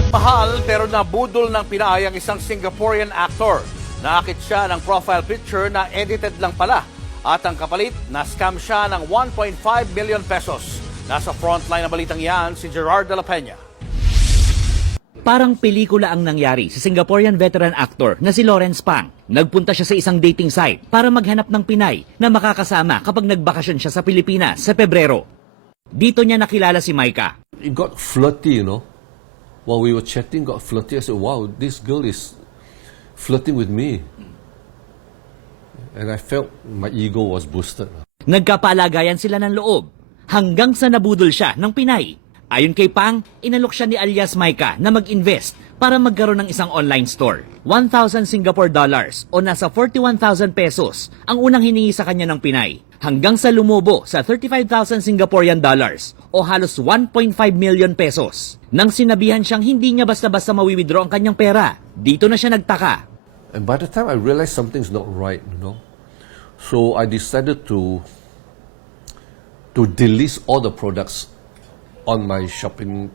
Nagmahal pero nabudol ng Pinay ang isang Singaporean actor. Naakit siya ng profile picture na edited lang pala. At ang kapalit, na-scam siya ng 1.5 million pesos. Nasa frontline na balitang yan si Gerard de la Peña. Parang pelikula ang nangyari sa Singaporean veteran actor na si Lawrence Pang. Nagpunta siya sa isang dating site para maghanap ng Pinay na makakasama kapag nagbakasyon siya sa Pilipinas sa Pebrero. Dito niya nakilala si Micah. It got flirty, you know. While we were chatting, got flirty. I said, wow, this girl is flirting with me. And I felt my ego was boosted. Nagkapaalagayan sila ng loob hanggang sa nabudol siya ng Pinay. Ayon kay Pang, inalok siya ni alias Micah na mag-invest para magkaroon ng isang online store. 1,000 Singapore dollars o nasa 41,000 pesos ang unang hiningi sa kanya ng Pinay. Hanggang sa lumubo sa 35,000 Singaporean dollars o halos 1.5 million pesos. Nang sinabihan siyang hindi niya basta-basta mawi-withdraw ang kanyang pera, dito na siya nagtaka. And by the time I realized something's not right, you know. So I decided to delist all the products on my shopping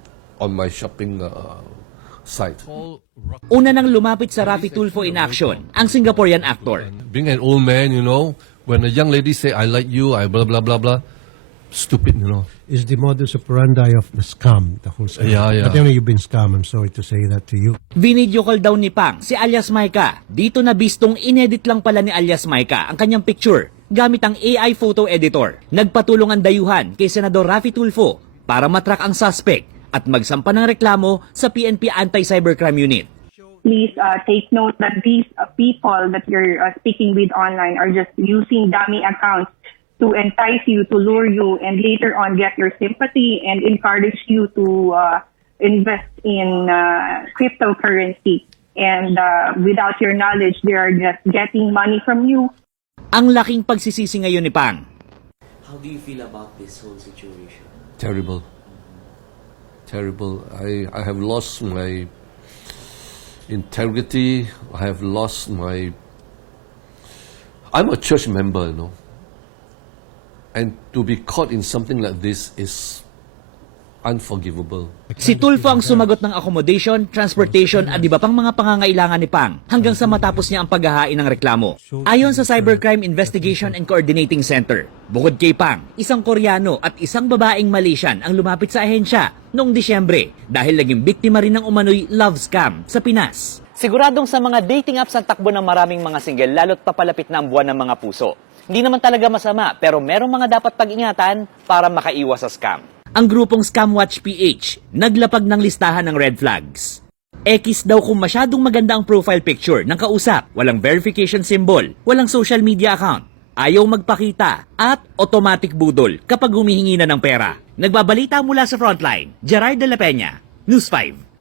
site. Una nang lumapit sa Raffy Tulfo in action, ang Singaporean actor. Being an old man, you know, when a young lady say, I like you, I blah, blah, blah, blah, stupid, you know. Is the modus operandi of the scam, the whole scam. Yeah. But anyway, you've been scammed. I'm sorry to say that to you. Video call daw ni Pang si alias Micah. Dito na bistong inedit lang pala ni alias Micah ang kanyang picture gamit ang AI photo editor. Nagpatulong ang dayuhan kay Senador Raffy Tulfo para matrack ang suspect at magsampa ng reklamo sa PNP Anti-Cybercrime Unit. Please take note that these people that you're speaking with online are just using dummy accounts to entice you, to lure you, and later on get your sympathy and encourage you to invest in cryptocurrency. And without your knowledge, they are just getting money from you. Ang laking pagsisisi ngayon ni Pang. How do you feel about this whole situation? Terrible. Terrible. I have lost my integrity. I have lost my... I'm a church member, you know. And to be caught in something like this is unforgivable. Si Tulfo ang sumagot ng accommodation, transportation at iba pang mga pangangailangan ni Pang hanggang sa matapos niya ang paghahain ng reklamo. Ayon sa Cybercrime Investigation and Coordinating Center, bukod kay Pang, isang Koreano at isang babaeng Malaysian ang lumapit sa ahensya noong Disyembre dahil naging biktima rin ng umano'y love scam sa Pinas. Siguradong sa mga dating apps ang takbo ng maraming mga single lalo't papalapit na ang buwan ng mga puso. Hindi naman talaga masama pero merong mga dapat pag-ingatan para makaiwas sa scam. Ang grupong Scamwatch PH naglapag ng listahan ng red flags. X daw kung masyadong maganda ang profile picture ng kausap, walang verification symbol, walang social media account, ayaw magpakita at automatic budol kapag humihingi na ng pera. Nagbabalita mula sa Frontline, Gerard de la Peña, News 5.